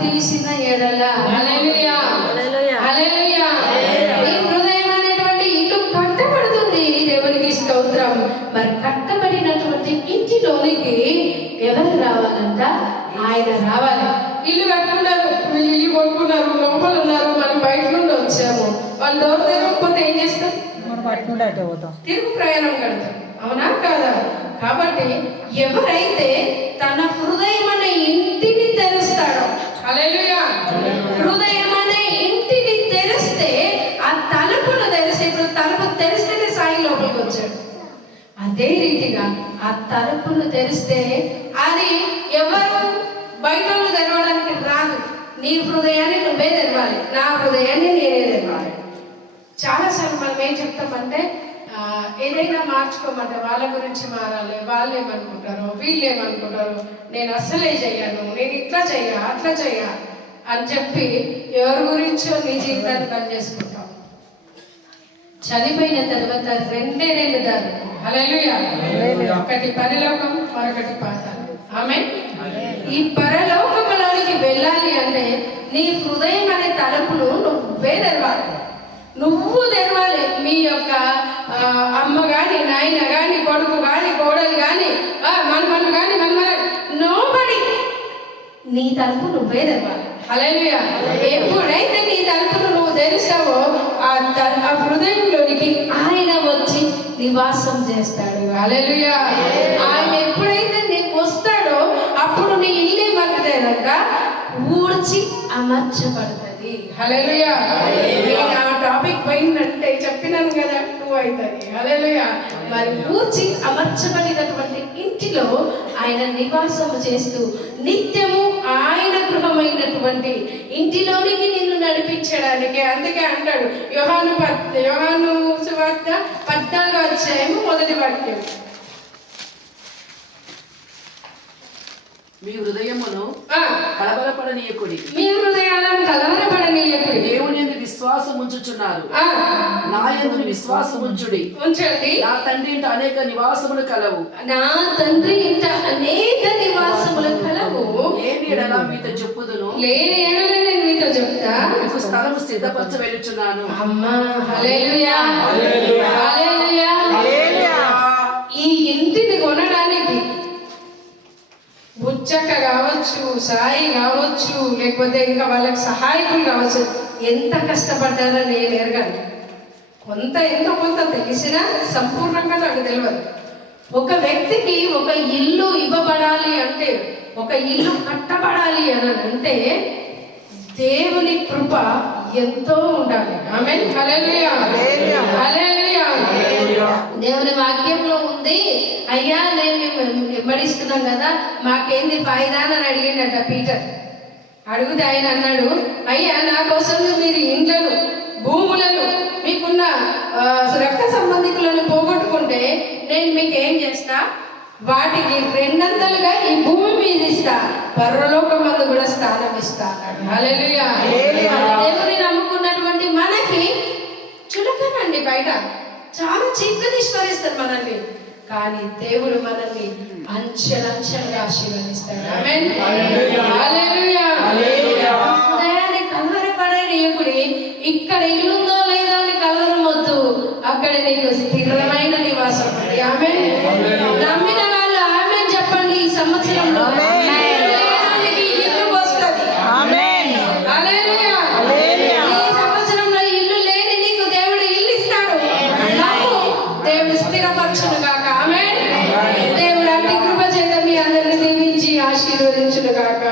తీసిన ఎడల హల్లెలూయా హల్లెలూయా ఈ హృదయం అనేటువంటి ఇల్లు కట్టబడుతుంది. దేవునికి స్తోత్రం. మరి కట్టబడినటువంటి ఇంటిలోనికి ఎవరు రావాలంట? ఆయన రావాలి. ఇల్లు కట్టుకున్నారు, వీళ్ళు ఇల్లు కొనుక్కున్నారు, లోపల ఉన్నారు, మనం బయట నుండి వచ్చాము. వాళ్ళు డోర్ తెరవకపోతే ఏం చేస్తాం? తిరుగు ప్రయాణం కడతాం. అవునా కాదా? కాబట్టి ఎవరైతే తన హృదయం అనే ఇంటిని తెరుస్తాడో, హల్లెలూయా, హృదయం అనే ఇంటిని తెరిస్తే ఆ తలుపును తెరిస్తే, ఇప్పుడు తలుపు తెరిస్తేనే సాయి లోపలికి వచ్చాడు. అదే రీతిగా ఆ తలుపును తెరిస్తే అది ఎవరు బయట తెరవడానికి రాదు. నీ హృదయాన్ని నువ్వే తెరవాలి, నా హృదయాన్ని నేనే తెరవాలి. చాలాసార్లు మనం ఏం చెప్తామంటే ఏదైనా మార్చుకోమంటే వాళ్ళ గురించి మారాలి, వాళ్ళు ఏమనుకుంటారో, వీళ్ళు ఏమనుకుంటారో, నేను అస్సలే చెయ్యను, నేను ఇట్లా చెయ్య అట్లా చెయ్య అని చెప్పి ఎవరి గురించో నీ జీవితాన్ని పని చేసుకుంటాం. చనిపోయిన తర్వాత రెండే దారులు, హల్లెలూయా. ఒకటి పరలోకం, మరొకటి పాతాళం. ఆమేన్. ఈ పరలోకంలోనికి వెళ్ళాలి అంటే నీ హృదయం అనే తలుపును నువ్వే తెరవాలి, నువ్వు తెరవాలి. మీ యొక్క అమ్మ కానీ, నాయన కానీ, కొడుకు కానీ, కోడలు కానీ, మనమల్లు కానీ, నోబడి, నీ తలుపు నువ్వే తెరవాలి. హల్లెలూయా. ఎప్పుడైతే నీ తలుపును నువ్వు తెరిచావో ఆ హృదయంలోనికి ఆయన వచ్చి నివాసం చేస్తాడు. హల్లెలూయా. ఆయన ఎప్పుడైతే నీకు వస్తాడో అప్పుడు నీ ఇల్లు ఏమవుతుందనక ఊడ్చి అమర్చబడుతుంది. హల్లెలూయా. నేను ఆ టాపిక్ పోయిందంటే చెప్పినాను కదా, 2 అవుతుంది. హల్లెలూయా. మరి ఊడ్చి అమర్చబడినటువంటి ఇంటిలో ఆయన నివాసము చేస్తూ నిత్యము ఆయన గృహమైనటువంటి ఇంటిలోనికి నిన్ను నడిపించడానికి, అందుకే అంటాడు యోహాను సువార్త 14వ అధ్యాయము 1వ వాక్యం, మీ హృదయమును కలవరపడనీయకుడి, మీ హృదయాలను కలవరపడనీయకుడి, దేవుని యందు విశ్వాసం ఉంచుచున్నారు, నా యందు విశ్వాసం ఉంచండి. నా తండ్రి ఇంట అనేక నివాసములు కలవు, నా తండ్రి ఇంట అనేక నివాసములు కలవు. లేని ఎడల మీతో చెప్పుదును, లేని ఎడల నేను మీతో చెప్తా, మీకు స్థలము సిద్ధపరచ వెళ్ళుచున్నాను. అమ్మా హల్లెలూయా హల్లెలూయా. ఈ ఇంటిని కొనడానికి బుచ్చక్క కావచ్చు, సాయి కావచ్చు, లేకపోతే ఇంకా వాళ్ళకి సహాయకులు కావచ్చు, ఎంత కష్టపడ్డారో నేను ఎరగను. ఎంతో కొంత తెలిసినా సంపూర్ణంగా నాకు తెలియదు. ఒక వ్యక్తికి ఒక ఇల్లు ఇవ్వబడాలి అంటే, ఒక ఇల్లు కట్టబడాలి అని అంటే దేవుని కృప ఎంతో ఉండాలి. ఆమేన్. హల్లెలూయా హల్లెలూయా. దేవుని వాక్యంలో ఉంది, అయ్యా నేను వెంబడిస్తున్నాం కదా, మాకేంది ఫాయిదా అని అడిగిండట పీటర్. అడిగితే ఆయన అన్నాడు, అయ్యా నా కోసం మీరు ఇండ్లను, భూములను, మీకున్న రక్త సంబంధికులను పోగొట్టుకుంటే నేను మీకు ఏం చేస్తా, వాటికి 200గా ఈ భూమి మీద ఇస్తా, పరలోకమందు కూడా స్థానం ఇస్తా అన్నాడు. హల్లెలూయా. దేవుని నమ్ముకున్నటువంటి మనకి చులకనండి, బయట చాలా చీప్గా నిష్కరిస్తారు మనల్ని, కానీ దేవుడు మనల్ని అంచెలంచెలుగా ఆశీర్వదిస్తాడు. ఆమేన్. హల్లెలూయా. హృదయాన్ని కలవరపడనీయకుడి. ఇక్కడ ఇల్లుందో లేదో అని కలవరం వద్దు, అక్కడ నీకు స్థిరమైన నివాసం ఉంది. ఆమేన్. నమ్మిన వాళ్ళు ఆమేన్ చెప్పండి. ఈ సంవత్సరంలో ఇల్లు వస్తుంది. హల్లెలూయా. ఈ సంవత్సరంలో ఇల్లు లేని నీకు దేవుడు ఇల్లు ఇస్తాడు. దేవుడు స్థిరపరచును గాక. ఆమేన్. దేవుడు అట్టి కృప చేత మీ అందరిని దీవించి ఆశీర్వదించును గాక.